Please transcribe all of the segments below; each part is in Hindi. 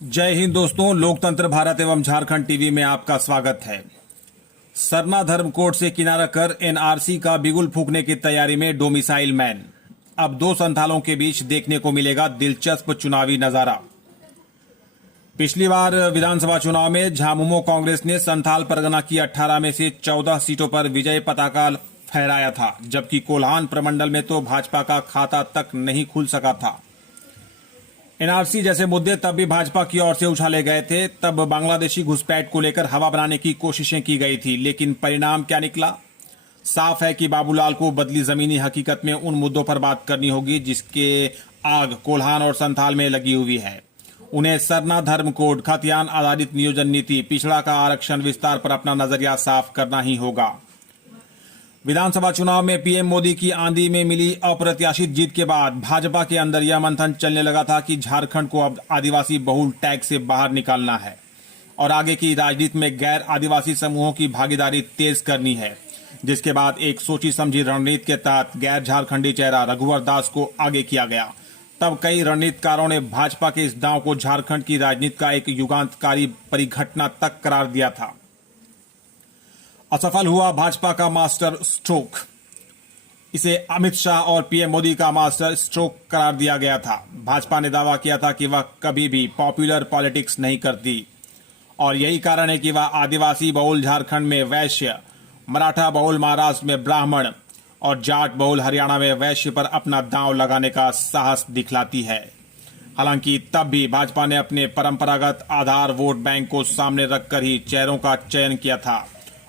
जय हिंद दोस्तों, लोकतंत्र भारत एवं झारखंड टीवी में आपका स्वागत है। सरना धर्म कोड से किनारा कर एनआरसी का बिगुल फूंकने की तैयारी में डोमिसाइल मैन। अब दो संथालों के बीच देखने को मिलेगा दिलचस्प चुनावी नजारा। पिछली बार विधानसभा चुनाव में झामुमो कांग्रेस ने संथाल परगना की 18 में से 14 सीटों पर विजय पताका फहराया था, जबकि कोल्हान प्रमंडल में तो भाजपा का खाता तक नहीं खुल सका था। एनआरसी जैसे मुद्दे तब भी भाजपा की ओर से उछाले गए थे। तब बांग्लादेशी घुसपैठ को लेकर हवा बनाने की कोशिशें की गई थी, लेकिन परिणाम क्या निकला? साफ है कि बाबूलाल को बदली जमीनी हकीकत में उन मुद्दों पर बात करनी होगी जिसके आग कोल्हान और संथाल में लगी हुई है। उन्हें सरना धर्म कोड, खतियान आधारित नियोजन नीति, पिछड़ा का आरक्षण विस्तार पर अपना नजरिया साफ करना ही होगा। विधानसभा चुनाव में पीएम मोदी की आंधी में मिली अप्रत्याशित जीत के बाद भाजपा के अंदर यह मंथन चलने लगा था कि झारखंड को अब आदिवासी बहुल टैग से बाहर निकालना है और आगे की राजनीति में गैर आदिवासी समूहों की भागीदारी तेज करनी है, जिसके बाद एक सोची समझी रणनीति के तहत गैर झारखंडी चेहरा रघुवर दास को आगे किया गया। तब कई रणनीतिकारों ने भाजपा के इस दांव को झारखंड की राजनीति का एक युगांतकारी परिघटना तक करार दिया था। असफल हुआ भाजपा का मास्टर स्ट्रोक। इसे अमित शाह और पीएम मोदी का मास्टर स्ट्रोक करार दिया गया था। भाजपा ने दावा किया था कि वह कभी भी पॉपुलर पॉलिटिक्स नहीं करती और यही कारण है कि वह आदिवासी बहुल झारखंड में वैश्य, मराठा बहुल महाराष्ट्र में ब्राह्मण और जाट बहुल हरियाणा में वैश्य पर अपना दांव लगाने का साहस दिखलाती है। हालांकि तब भी भाजपा ने अपने परंपरागत आधार वोट बैंक को सामने रखकर ही चेहरों का चयन किया था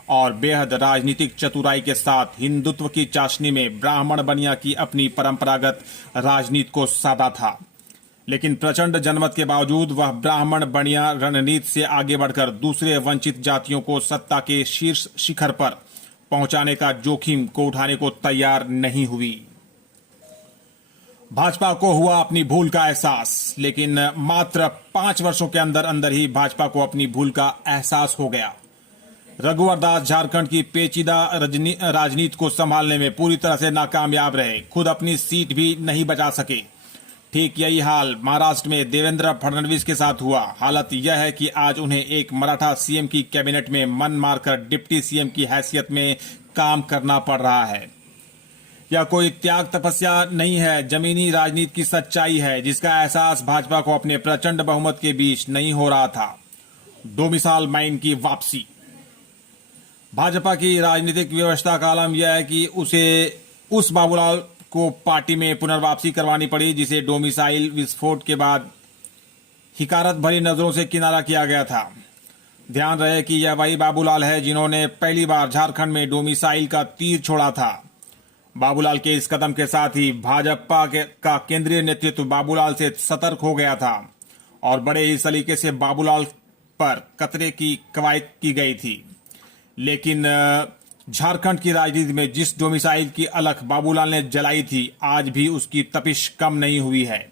और बेहद राजनीतिक चतुराई के साथ हिंदुत्व की चाशनी में ब्राह्मण बनिया की अपनी परंपरागत राजनीति को साधा था। लेकिन प्रचंड जनमत के बावजूद वह ब्राह्मण बनिया रणनीति से आगे बढ़कर दूसरे वंचित जातियों को सत्ता के शीर्ष शिखर पर पहुंचाने का जोखिम को उठाने को तैयार नहीं हुई। भाजपा को हुआ अपनी भूल का एहसास, लेकिन मात्र 5 वर्षों के अंदर अंदर ही भाजपा को अपनी भूल का एहसास हो गया। रघुवर दास झारखंड की पेचीदा राजनीति को संभालने में पूरी तरह से नाकामयाब रहे, खुद अपनी सीट भी नहीं बचा सके। ठीक यही हाल महाराष्ट्र में देवेंद्र फडणवीस के साथ हुआ। हालत यह है कि आज उन्हें एक मराठा सीएम की कैबिनेट में मन मारकर डिप्टी सीएम की हैसियत में काम करना पड़ रहा है। यह कोई त्याग तपस्या नहीं है, जमीनी राजनीति की सच्चाई है जिसका एहसास भाजपा को अपने प्रचंड बहुमत के बीच नहीं हो रहा था। डोमिसाइल मैन की वापसी। भाजपा की राजनीतिक व्यवस्था का आलम यह है कि उसे उस बाबूलाल को पार्टी में पुनर्वापसी करवानी पड़ी जिसे डोमिसाइल विस्फोट के बाद हिकारत भरी नजरों से किनारा किया गया था। ध्यान रहे कि यह वही बाबूलाल है जिन्होंने पहली बार झारखंड में डोमिसाइल का तीर छोड़ा था। बाबूलाल के इस कदम के साथ ही भाजपा का केंद्रीय नेतृत्व बाबूलाल से सतर्क हो गया था और बड़े ही सलीके से बाबूलाल पर कतरे की कवायद की गई थी। लेकिन झारखंड की राजनीति में जिस डोमिसाइल की अलख बाबूलाल ने जलाई थी, आज भी उसकी तपिश कम नहीं हुई है,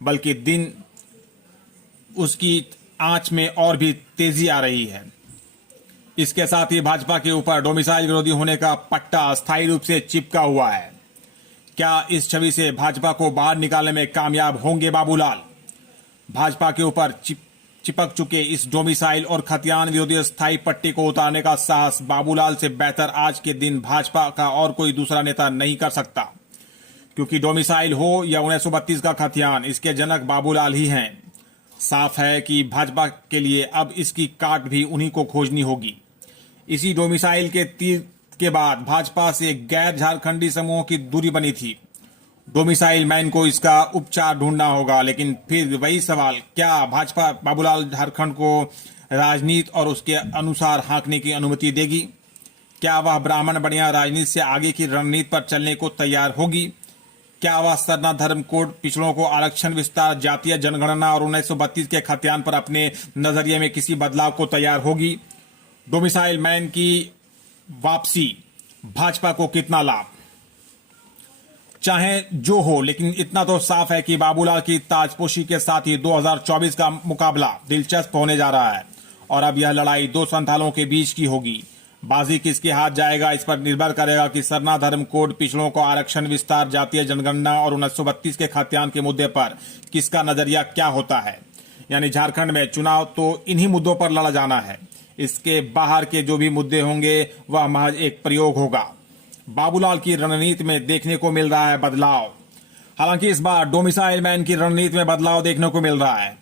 बल्कि दिन उसकी आंच में और भी तेजी आ रही है। इसके साथ ही भाजपा के ऊपर डोमिसाइल विरोधी होने का पट्टा अस्थायी रूप से चिपका हुआ है। क्या इस छवि से भाजपा को बाहर निकालने में कामयाब होंगे बाबूलाल? भाजपा के ऊपर चिपक चुके इस डोमिसाइल और खतियान विरोधी स्थायी पट्टी को उतारने का साहस बाबूलाल से बेहतर आज के दिन भाजपा का और कोई दूसरा नेता नहीं कर सकता, क्योंकि डोमिसाइल हो या 1932 का खतियान, इसके जनक बाबूलाल ही हैं। साफ है कि भाजपा के लिए अब इसकी काट भी उन्हीं को खोजनी होगी। इसी डोमिसाइल के तीर के बाद भाजपा से गैर झारखंडी समूहों की दूरी बनी थी। डोमिसाइल मैन को इसका उपचार ढूंढना होगा, लेकिन फिर वही सवाल, क्या भाजपा बाबूलाल झारखंड को राजनीति और उसके अनुसार हाँकने की अनुमति देगी? क्या वह ब्राह्मण बनिया राजनीति से आगे की रणनीति पर चलने को तैयार होगी? क्या वह सरना धर्म कोड, पिछड़ों को आरक्षण विस्तार, जातीय जनगणना और 1932 के खतियान पर अपने नजरिए में किसी बदलाव को तैयार होगी? डोमिसाइल मैन की वापसी भाजपा को कितना लाभ? चाहे जो हो, लेकिन इतना तो साफ है कि बाबूलाल की ताजपोशी के साथ ही 2024 का मुकाबला दिलचस्प होने जा रहा है और अब यह लड़ाई दो संथालों के बीच की होगी। बाजी किसके हाथ जाएगा, इस पर निर्भर करेगा कि सरना धर्म कोड, पिछड़ों को आरक्षण विस्तार, जातीय जनगणना और 1932 के खतियान के मुद्दे पर किसका नजरिया क्या होता है। यानी झारखंड में चुनाव तो इन्हीं मुद्दों पर लड़ा जाना है। इसके बाहर के जो भी मुद्दे होंगे वह महज एक प्रयोग होगा। बाबूलाल की रणनीति में देखने को मिल रहा है बदलाव। हालांकि इस बार डोमिसाइल मैन की रणनीति में बदलाव देखने को मिल रहा है।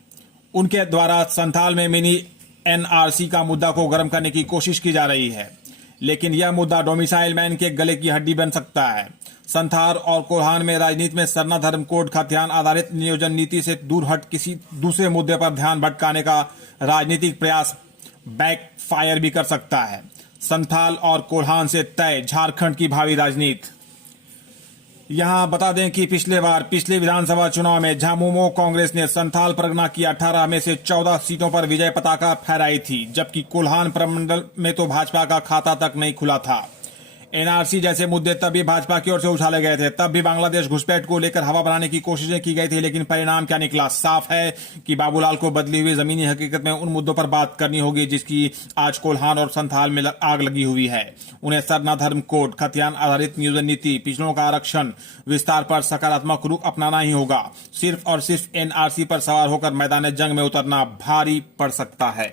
उनके द्वारा संथाल में मिनी एनआरसी का मुद्दा को गर्म करने की कोशिश की जा रही है, लेकिन यह मुद्दा डोमिसाइल मैन के गले की हड्डी बन सकता है। संथाल और कोल्हान में राजनीति में सरना धर्म कोड खतियान आधारित नियोजन नीति से दूर हट किसी दूसरे मुद्दे पर ध्यान भटकाने का राजनीतिक प्रयास बैकफायर भी कर सकता है। संथाल और कोल्हान से तय झारखंड की भावी राजनीति। यहां बता दें कि पिछले विधानसभा चुनाव में झामुमो कांग्रेस ने संथाल परगना की 18 में से 14 सीटों पर विजय पताका फहराई थी, जबकि कोल्हान प्रमंडल में तो भाजपा का खाता तक नहीं खुला था। एनआरसी जैसे मुद्दे तब भी भाजपा की ओर से उछाले गए थे। तब भी बांग्लादेश घुसपैठ को लेकर हवा बनाने की कोशिशें की गई थी, लेकिन परिणाम क्या निकला? साफ है कि बाबूलाल को बदली हुई जमीनी हकीकत में उन मुद्दों पर बात करनी होगी जिसकी आज कोल्हान और संथाल में आग लगी हुई है। उन्हें सरना धर्म कोड, खतियान आधारित नियोजन नीति, पिछड़ों का आरक्षण विस्तार पर सकारात्मक रुख अपनाना ही होगा। सिर्फ और सिर्फ एनआरसी पर सवार होकर मैदान जंग में उतरना भारी पड़ सकता है।